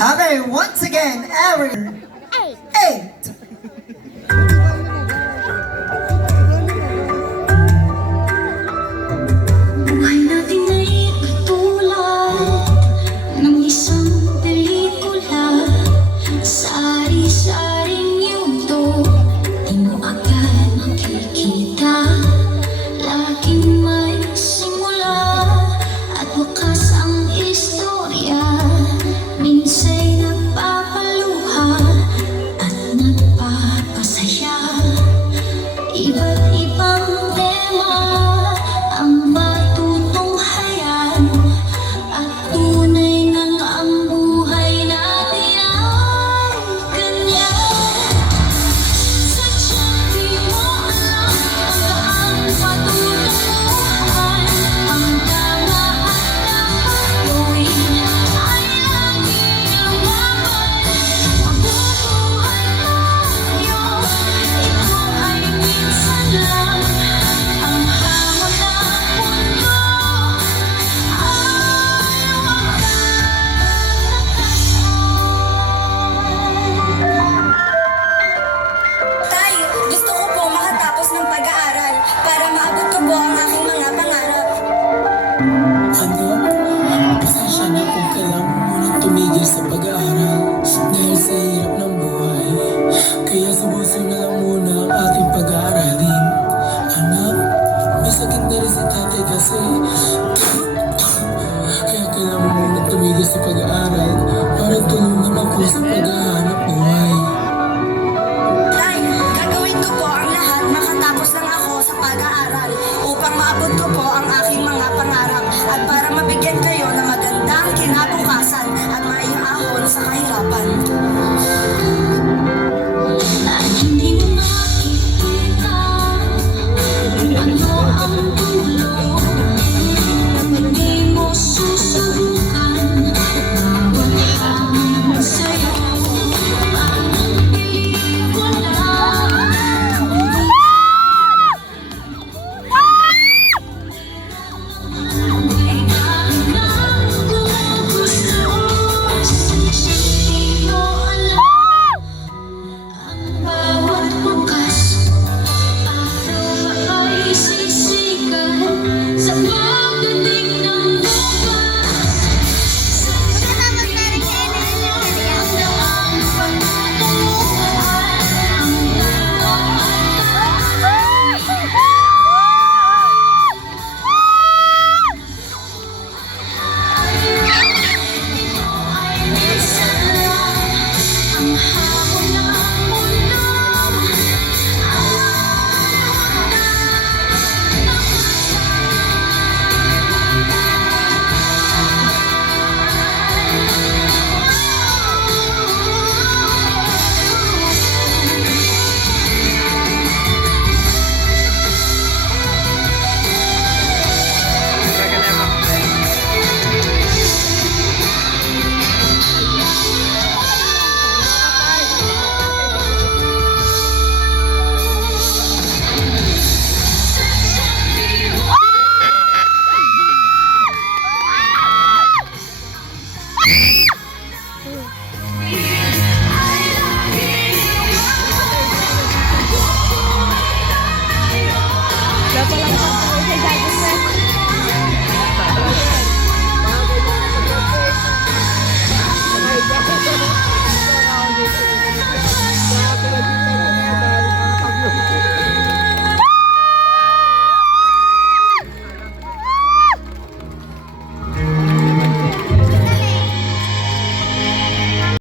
Okay, once again, every eight. Buhay natin ay katulad ng isang pelikula. Sari-saring yugto, di mo agad makikita. Laging may simula at wakas ang istorya. Minsa'y nagpapaluha at nagpapasaya. Iba't ibang tema ang matutunghayan, at tunay ngang ang buhay natin ay ganyan. Sadyang di mo alam ang patutunguhan. Ang tama at dapat gawin ay laging lumaban. Mabubuhay tayo, ito ay minsan lang. Ang hamon ng mundo ay Tay, gusto ko po makatapos ng pag-aaral para maabot ko po ang aking mga pangarap. Pasensya na kung kailangan mo nang tumigil sa pag-aaral dahil sa hirap ng buhay. Kaya subusin na lang muna ang ating pag-aaralin. Anak, may sakit na rin si tatay kasi. Kaya kailangan mo muna tumigil sa pag-aaral para tulungan ako sa paghahanap buhay. Tay, gagawin ko po ang lahat makatapos lang ako sa pag-aaral upang maabot ko po ang aking mga pangarap at para mabigyan kayo ng magandang kinabukasan at maiahon sa kahirapan. at hindi mo makikita kung ano ang dulo. Hindi mo susubukan bawat hamon sa'yo. Parang pelikula. May dahilan kung gusto mo. Di mo alam ang bawat bukas. Araw ba ay sisikat sa pagdating ng bukas? Sadyang di mo alam ang pagtutunguhan. Ang ay minsan lang. Ang hamon ng mundo